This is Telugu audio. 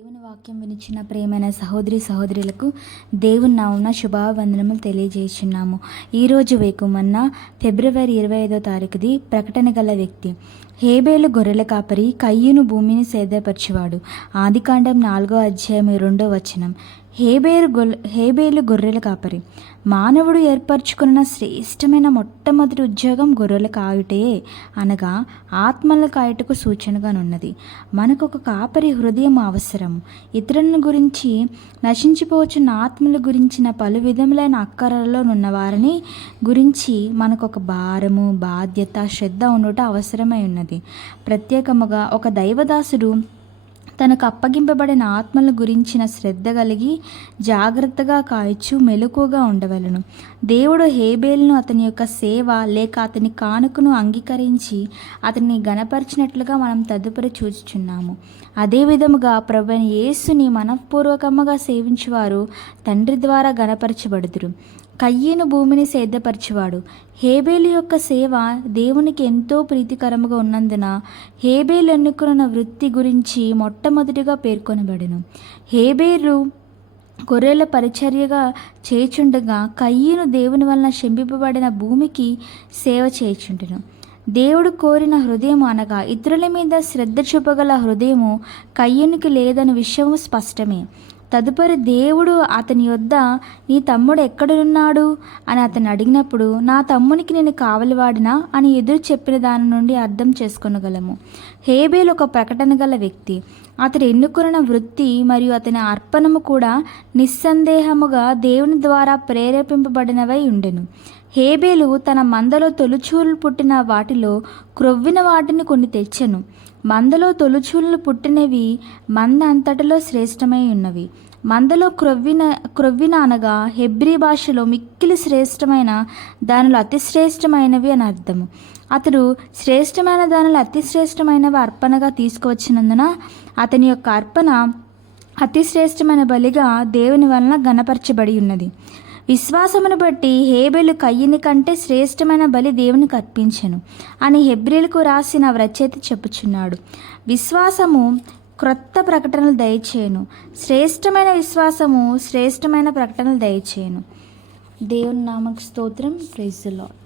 దేవుని వాక్యం వినిచిన ప్రియమైన సహోదరులకు దేవుని నామమున శుభావందనములు తెలియజేస్తున్నాము. ఈరోజు వేకుమన్న ఫిబ్రవరి 25వ తారీఖుది ప్రకటన గల వ్యక్తి హేబేలు గొర్రెల కాపరి, కయ్యూను భూమిని సేదపరిచేవాడు. ఆదికాండం 4వ అధ్యాయం 2వ వచనం. హేబేలు గొర్రెల కాపరి. మానవుడు ఏర్పరచుకున్న శ్రేష్టమైన మొట్టమొదటి ఉద్యోగం గొర్రెల కాయుటే, అనగా ఆత్మల కాయుటకు సూచనగానున్నది. మనకు ఒక కాపరి హృదయం అవసరం. ఇతరులను గురించి, నశించిపోవచ్చున్న ఆత్మల గురించిన పలు విధములైన అక్కరలో ఉన్న వారిని గురించి మనకు ఒక భారము, బాధ్యత, శ్రద్ధ ఉండటం అవసరమై ఉన్నది. ప్రత్యేకముగా ఒక దైవదాసుడు తనకు అప్పగింపబడిన ఆత్మల గురించిన శ్రద్ధ కలిగి జాగ్రత్తగా కాయచ్చు మెలకుగా ఉండవలను. దేవుడు హేబేలును అతని యొక్క సేవ లేక అతని కానుకను అంగీకరించి అతన్ని గణపరిచినట్లుగా మనం తదుపరి చూచుచున్నాము. అదే విధముగా ప్రభువైన యేసుని మనఃపూర్వకముగా సేవించువారు తండ్రి ద్వారా గణపరచబడుదురు. కయ్యూను భూమిని సేద్యపరిచేవాడు. హేబేలు యొక్క సేవ దేవునికి ఎంతో ప్రీతికరముగా ఉన్నందున హేబేలు ఎన్నుకున్న వృత్తి గురించి మొట్టమొదటిగా పేర్కొనబడెను. హేబేలు గొర్రెల పరిచర్యగా చేయుచుండగా కయ్యూను దేవుని వలన శంపింపబడిన భూమికి సేవ చేయుచుండెను. దేవుడు కోరిన హృదయం అనగా ఇతరుల మీద శ్రద్ధ చూపగల హృదయము కయ్యూనికి లేదని విషయము స్పష్టమే. తదుపరి దేవుడు అతని యొద్ద, నీ తమ్ముడు ఎక్కడున్నాడు అని అతను అడిగినప్పుడు, నా తమ్మునికి నేను కావలివాడినా అని ఎదురు చెప్పిన దాని నుండి అర్థం చేసుకొనగలము. హేబేలు ఒక ప్రకటన గల వ్యక్తి. అతడు ఎన్నుకున్న వృత్తి మరియు అతని అర్పణము కూడా నిస్సందేహముగా దేవుని ద్వారా ప్రేరేపింపబడినవై ఉండెను. హేబేలు తన మందలో తొలిచూలు పుట్టిన వాటిలో క్రొవ్విన వాటిని కొన్ని తెచ్చెను. మందలో తొలిచూలు పుట్టినవి మంద అంతటిలో శ్రేష్టమై ఉన్నవి. మందలో క్రొవ్విన అనగా హెబ్రీ భాషలో మిక్కిలి శ్రేష్టమైన దానిలో అతి శ్రేష్టమైనవి అని అర్థము. అతడు శ్రేష్టమైన దానిలో అతి శ్రేష్టమైనవి అర్పణగా తీసుకువచ్చినందున అతని యొక్క అర్పణ అతి శ్రేష్టమైన బలిగా దేవుని వలన గణపరచబడి ఉన్నది. విశ్వాసమును బట్టి హేబేలు కయ్యూని కంటే శ్రేష్టమైన బలి దేవునికి అర్పించెను అని హెబ్రీలకు రాసిన రచయిత చెప్పుచున్నాడు. విశ్వాసము క్రొత్త ప్రకటనలు దయచేయను. శ్రేష్టమైన విశ్వాసము శ్రేష్టమైన ప్రకటనలు దయచేయను. దేవుని నామకు స్తోత్రం. Praise the lord.